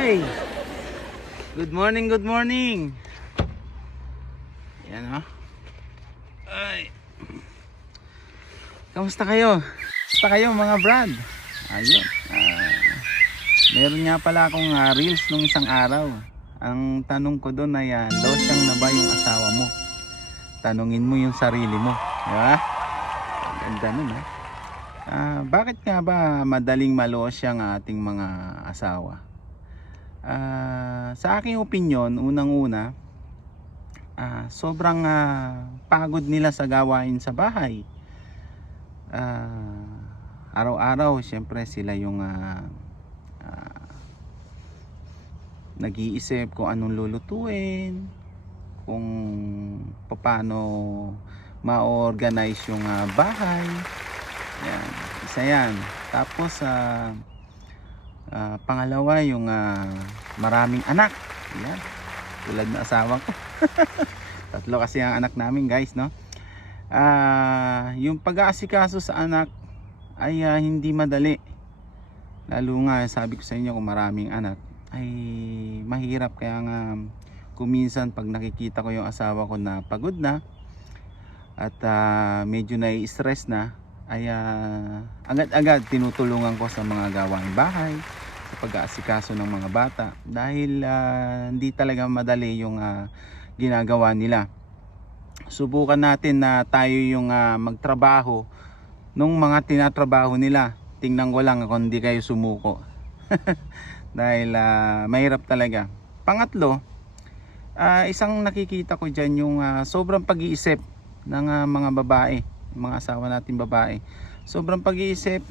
Good morning, good morning. Yan ha. Ay. Kamusta kayo? Kamusta kayo mga brad? Ayun. ah, meron nga pala akong ah, reels nung isang araw. Ang tanong ko doon ay uh, losyang na ba yung asawa mo? Tanungin mo yung sarili mo. Di ba? Ganda nun ha. Ah, bakit nga ba madaling malosya ang ating mga asawa? Ah, sa aking opinion, unang-una, ah, sobrang ah, pagod nila sa gawain sa bahay. Ah, araw-araw, syempre sila yung ah, ah, nag-iisip kung anong lulutuin, kung paano ma-organize yung ah, bahay. Yan, isa yan. Tapos, ah, Ah, pangalawa, yung ah, maraming anak. Yan. Tulad ng asawa ko. Tatlo kasi ang anak namin, guys, no? Ah, yung pag-aasikaso sa anak ay ah, hindi madali. Lalo nga, sabi ko sa inyo, kung maraming anak, ay mahirap. Kaya nga, kuminsan pag nakikita ko yung asawa ko na pagod na, at ah, medyo nai-stress na, ay ah, agad-agad tinutulungan ko sa mga gawaing bahay, pag-aasikaso ng mga bata dahil ah, hindi talaga madali yung ah, ginagawa nila. Subukan natin na tayo yung ah, magtrabaho nung mga tinatrabaho nila. Tingnan ko lang kung hindi kayo sumuko. dahil ah, mahirap talaga. Pangatlo, ah, isang nakikita ko dyan yung ah, sobrang pag-iisip ng ah, mga babae mga asawa natin babae sobrang pag-iisip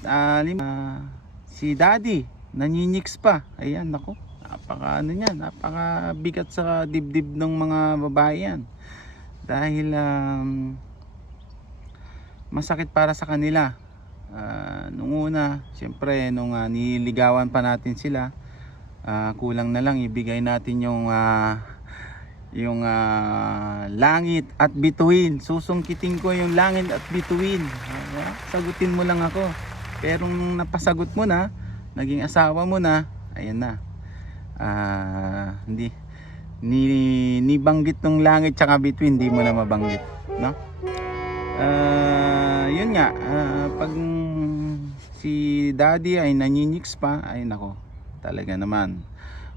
lim- ah, si daddy naniniks pa ayan nako napaka ano yan napaka bigat sa dibdib ng mga babae yan dahil um, masakit para sa kanila Ah, nung una syempre nung ah, nililigawan pa natin sila ah, kulang na lang ibigay natin yung ah, yung ah, langit at bituin. Susungkitin ko yung langit at bituin. Ah, sagutin mo lang ako. Pero nung napasagot mo na, naging asawa mo na, ayan na. Ah, hindi ni ni banggit ng langit tsaka bituin, hindi mo na mabanggit, no? Ah, yun nga, ah, pag si daddy ay naniniks pa, ay nako, talaga naman.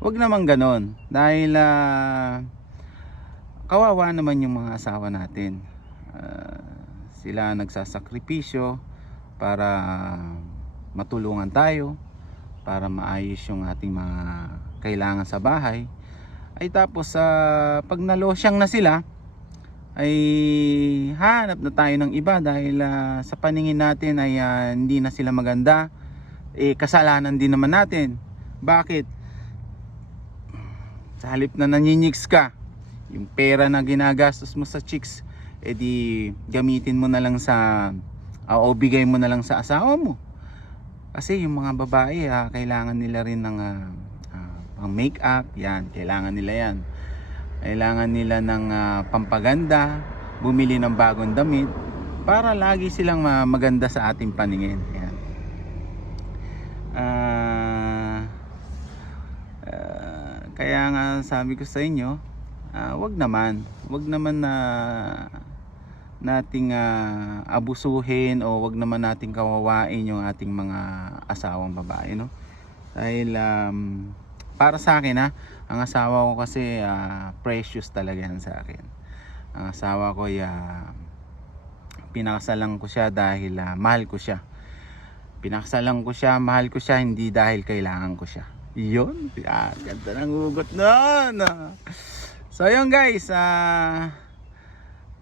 Huwag naman ganon. Dahil ah, kawawa naman yung mga asawa natin. Ah, sila nagsasakripisyo para matulungan tayo, para maayos yung ating mga kailangan sa bahay. Ay tapos sa pag nalosyang na sila, ay hanap na tayo ng iba dahil ah, sa paningin natin ay ah, hindi na sila maganda. Eh kasalanan din naman natin. Bakit? Sa halip na naniniks ka, yung pera na ginagastos mo sa chicks, edi gamitin mo na lang sa ah, o bigay mo na lang sa asawa mo. Kasi yung mga babae, ah, kailangan nila rin ng ah, pang make-up, yan, kailangan nila yan. Kailangan nila ng ah, pampaganda, bumili ng bagong damit para lagi silang ma- maganda sa ating paningin. Yan. Ah, ah, kaya nga sabi ko sa inyo, ah, wag naman, wag naman na nating ah, abusuhin o wag naman nating kawawain yung ating mga asawang babae, no? Dahil um, para sa akin ha, ang asawa ko kasi ah, precious talaga yan sa akin. Ang asawa ko ya pinakasalan ko siya dahil ah, mahal ko siya. Pinakasalan ko siya, mahal ko siya hindi dahil kailangan ko siya. Yun, yan, ganda ng hugot nun. ah. So yun guys, ah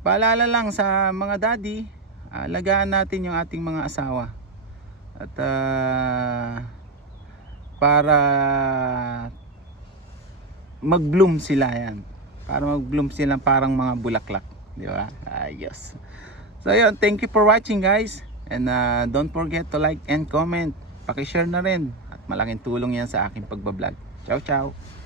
paalala lang sa mga daddy, alagaan natin yung ating mga asawa. At ah, para mag-bloom sila yan. Para mag-bloom sila parang mga bulaklak. Di ba? Ayos. So yun, thank you for watching guys. And ah, don't forget to like and comment. Pakishare na rin. At malaking tulong yan sa aking pagbablog. Ciao, ciao.